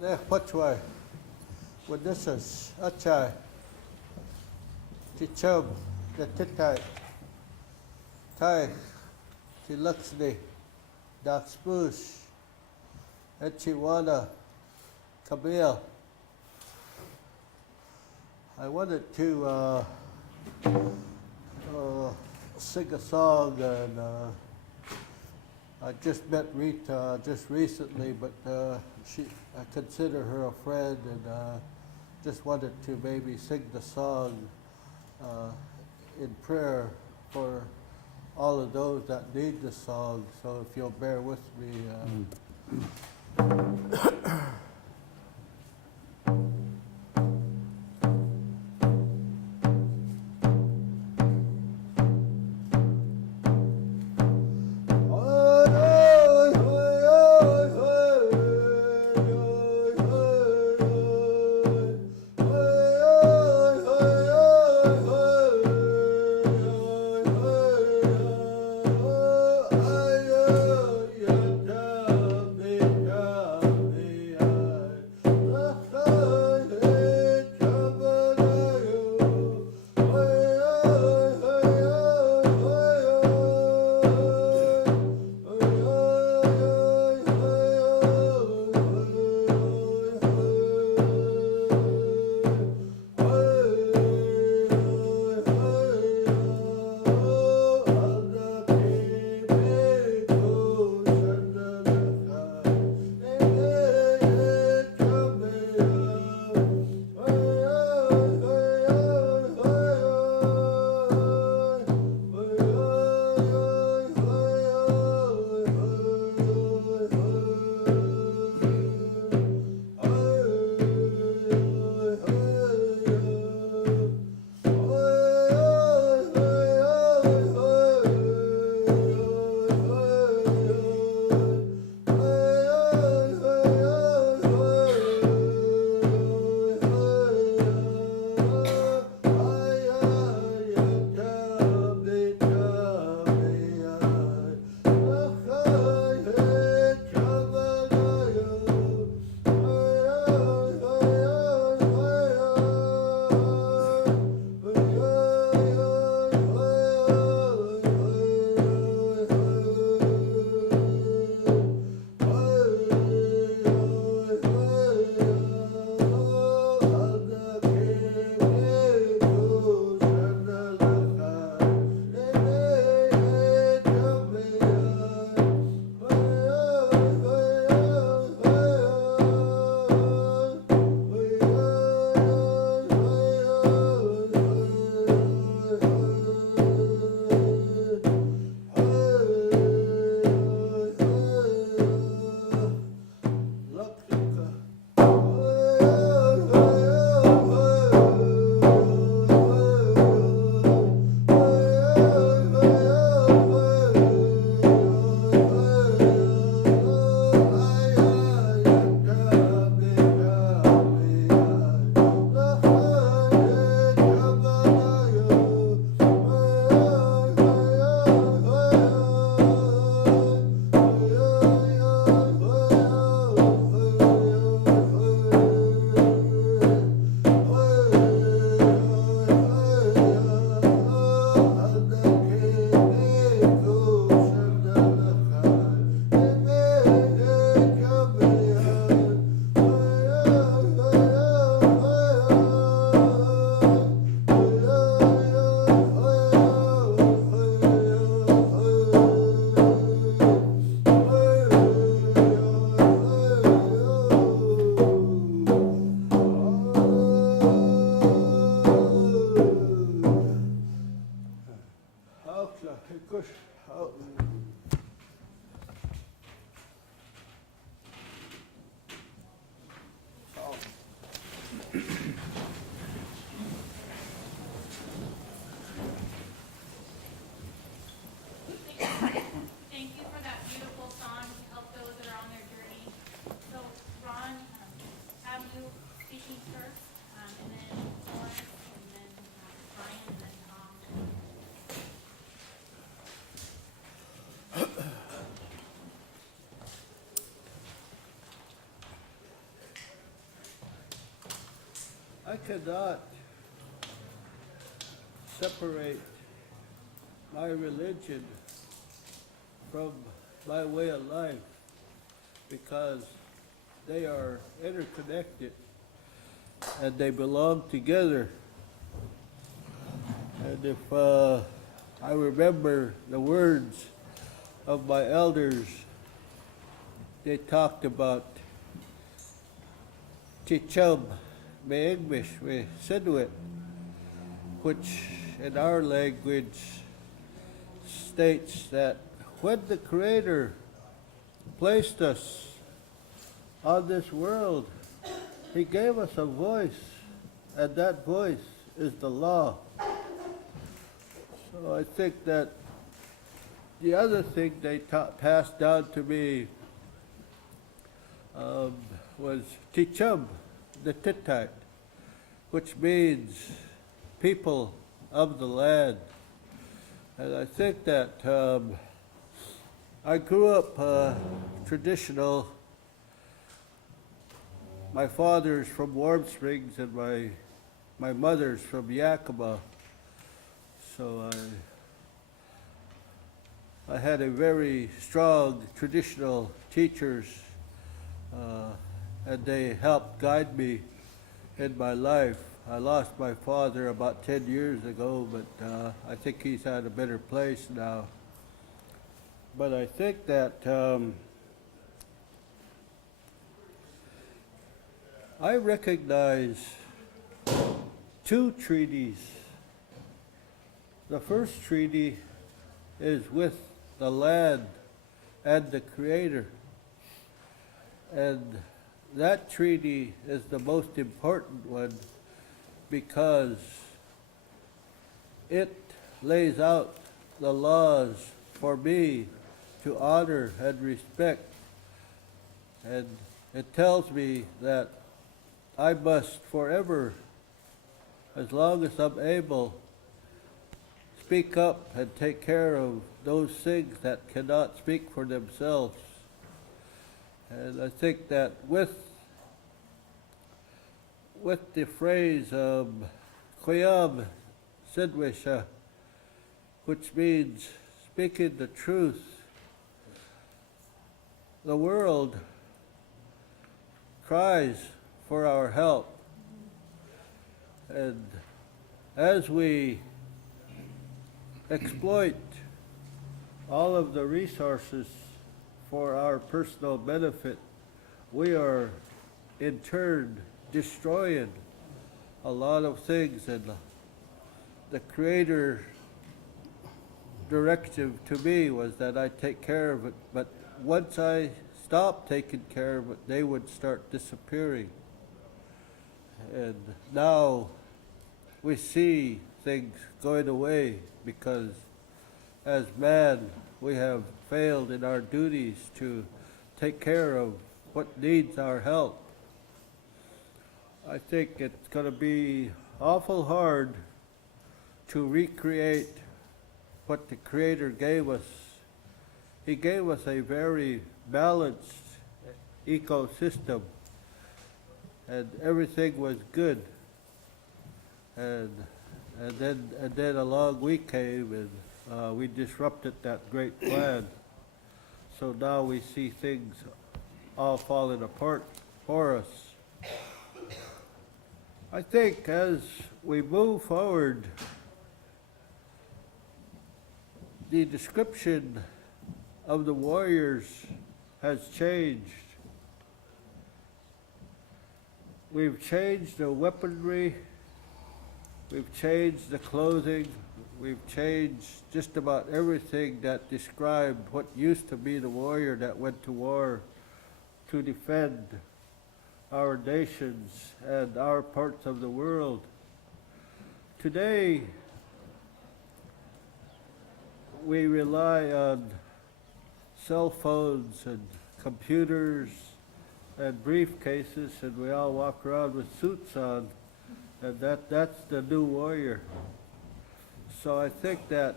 Ne Pachwai, Wadisas, Achai, Tichub, the Titai, Tai, Tiluxni, Daxbush, Echiwana, Kabir. I wanted to sing a song, and I just met Rita just recently, but I consider her a friend, and just wanted to maybe sing the song in prayer for all of those that need the song. So if you'll bear with me. I cannot separate my religion from my way of life because they are interconnected and they belong together. And if I remember the words of my elders, they talked about Tichub, me English, me Sinuit, which in our language states that when the Creator placed us on this world, He gave us a voice, and that voice is the law. So I think that the other thing they passed down to me was Tichub, the Tittite, which means people of the land. And I think that I grew up traditional. My father's from Warm Springs and my mother's from Yakima. So I had a very strong traditional teachers and they helped guide me in my life. I lost my father about 10 years ago, but I think he's at a better place now. But I think that I recognize two treaties. The first treaty is with the land and the Creator. And that treaty is the most important one because it lays out the laws for me to honor and respect. And it tells me that I must forever, as long as I'm able, speak up and take care of those things that cannot speak for themselves. And I think that with the phrase Koyab Sidwisha, which means speaking the truth, the world cries for our help. And as we exploit all of the resources for our personal benefit, we are in turn destroying a lot of things. And the Creator directive to me was that I take care of it, but once I stopped taking care of it, they would start disappearing. And now we see things going away because as man we have failed in our duties to take care of what needs our help. I think it's going to be awful hard to recreate what the Creator gave us. He gave us a very balanced ecosystem and everything was good. And then along we came and we disrupted that great plan. So now we see things all falling apart for us. I think as we move forward, the description of the warriors has changed. We've changed the weaponry, we've changed the clothing, we've changed just about everything that described what used to be the warrior that went to war to defend our nations and our parts of the world. Today, we rely on cell phones and computers and briefcases, and we all walk around with suits on, and that's the new warrior. So I think that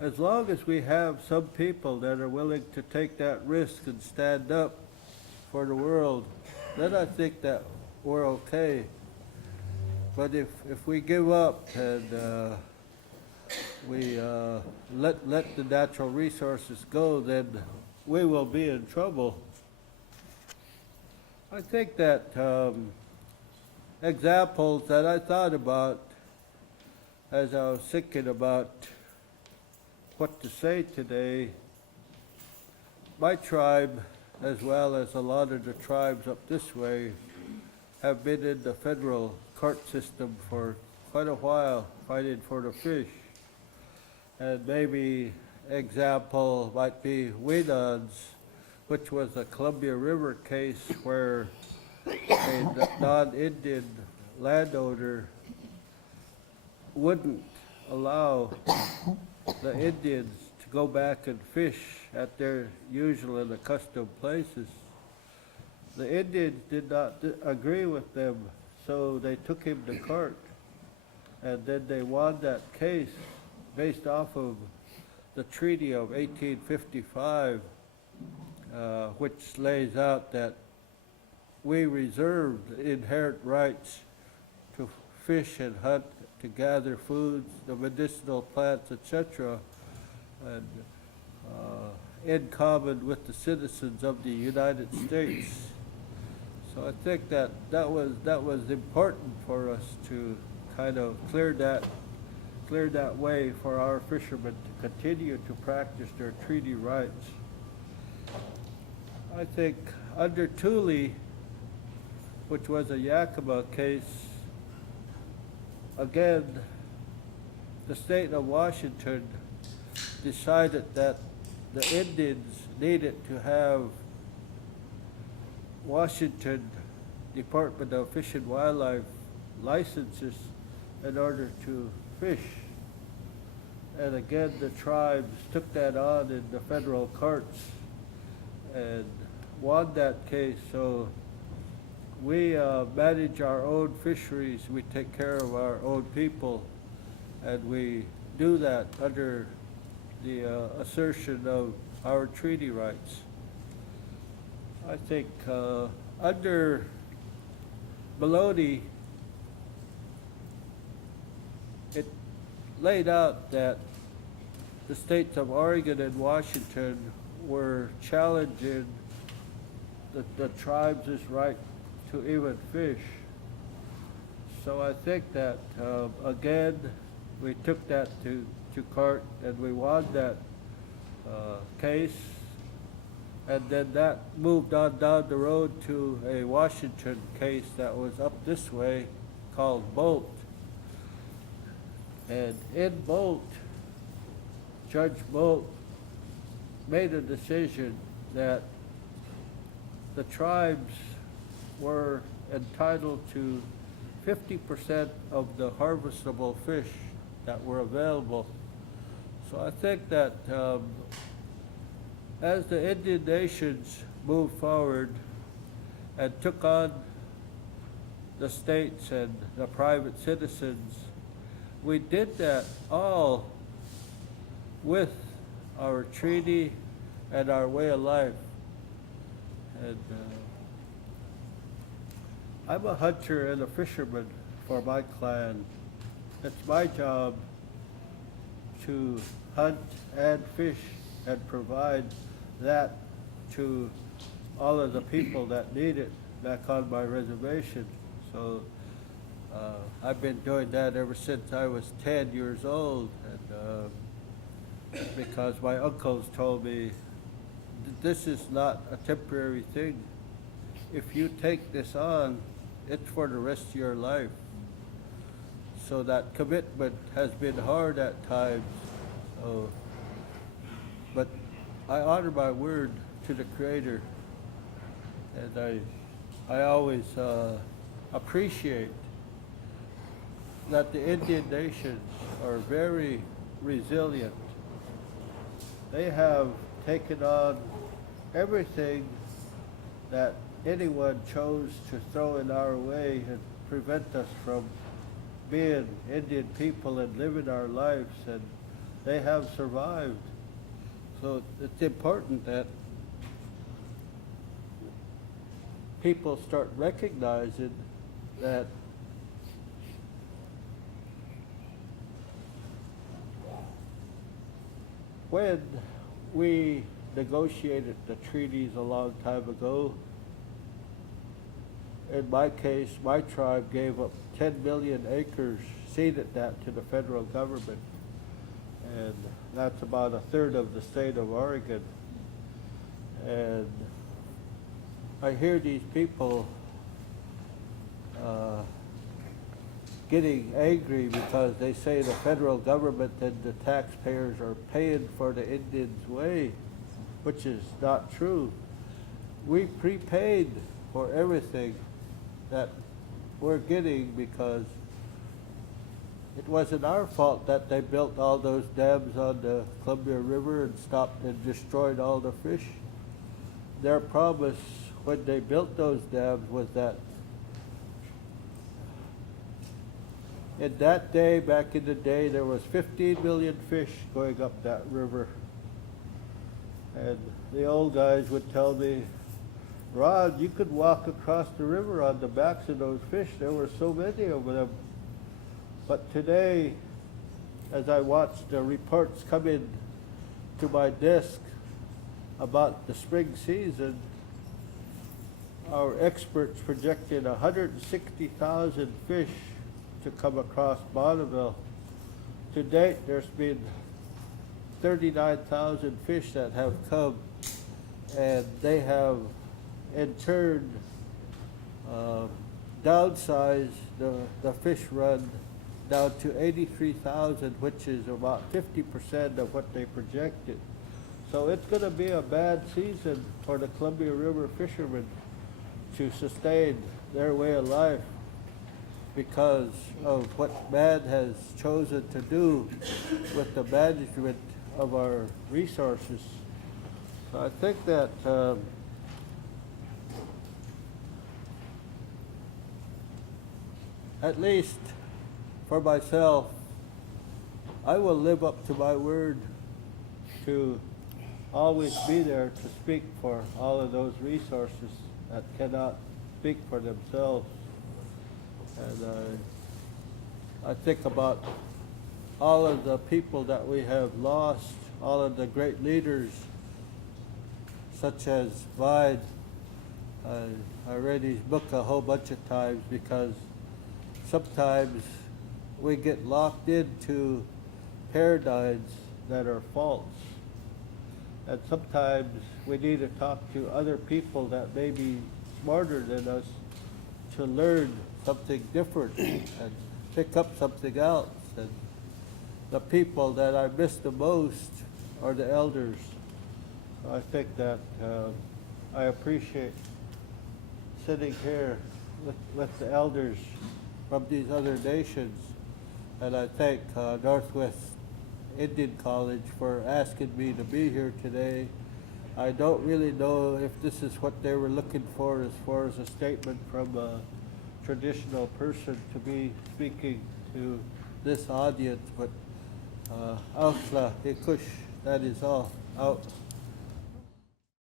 as long as we have some people that are willing to take that risk and stand up for the world, then I think that we're okay. But if we give up and we let the natural resources go, then we will be in trouble. I think that examples that I thought about as I was thinking about what to say today, my tribe, as well as a lot of the tribes up this way, have been in the federal court system for quite a while, fighting for the fish. And maybe example might be Winans, which was a Columbia River case where a non-Indian landowner wouldn't allow the Indians to go back and fish at their usual and accustomed places. The Indians did not agree with them, so they took him to court. And then they won that case based off of the Treaty of 1855, which lays out that we reserve the inherent rights to fish and hunt, to gather foods, the medicinal plants, etc., and in common with the citizens of the United States. So I think that was important for us to kind of clear that way for our fishermen to continue to practice their treaty rights. I think under Thule, which was a Yakima case, again, the state of Washington decided that the Indians needed to have Washington Department of Fish and Wildlife licenses in order to fish. And again, the tribes took that on in the federal courts and won that case. So we manage our own fisheries, we take care of our own people, and we do that under the assertion of our treaty rights. I think under Maloney, it laid out that the states of Oregon and Washington were challenging the tribes' right to even fish. So I think that, again, we took that to court and we won that case. And then that moved on down the road to a Washington case that was up this way called Bolt. And in Bolt, Judge Bolt made a decision that the tribes were entitled to 50% of the harvestable fish that were available. So I think that as the Indian nations moved forward and took on the states and the private citizens, we did that all with our treaty and our way of life. And I'm a hunter and a fisherman for my clan. It's my job to hunt and fish and provide that to all of the people that need it back on my reservation. So I've been doing that ever since I was 10 years old, and because my uncles told me, this is not a temporary thing. If you take this on, it's for the rest of your life. So that commitment has been hard at times. But I honor my word to the Creator, and I always appreciate that the Indian nations are very resilient. They have taken on everything that anyone chose to throw in our way and prevent us from being Indian people and living our lives, and they have survived. So it's important that people start recognizing that when we negotiated the treaties a long time ago, in my case, my tribe gave up 10 million acres, ceded that to the federal government, and that's about a third of the state of Oregon. And I hear these people getting angry because they say the federal government and the taxpayers are paying for the Indians' way, which is not true. We prepaid for everything that we're getting because it wasn't our fault that they built all those dams on the Columbia River and stopped and destroyed all the fish. Their promise when they built those dams was that in that day, back in the day, there was 15 million fish going up that river. And the old guys would tell me, Rod, you could walk across the river on the backs of those fish. There were so many of them. But today, as I watch the reports come in to my desk about the spring season, our experts projected 160,000 fish to come across Bonneville. To date, there's been 39,000 fish that have come, and they have in turn downsized the fish run down to 83,000, which is about 50% of what they projected. So it's going to be a bad season for the Columbia River fishermen to sustain their way of life because of what man has chosen to do with the management of our resources. So I think that at least for myself, I will live up to my word to always be there to speak for all of those resources that cannot speak for themselves. And I think about all of the people that we have lost, all of the great leaders, such as Vide. I read his book a whole bunch of times because sometimes we get locked into paradigms that are false. And sometimes we need to talk to other people that may be smarter than us to learn something different and pick up something else. And the people that I miss the most are the elders. I think that I appreciate sitting here with the elders from these other nations. And I thank Northwest Indian College for asking me to be here today. I don't really know if this is what they were looking for as far as a statement from a traditional person to be speaking to this audience, but Ausla Ikush, that is all. Out.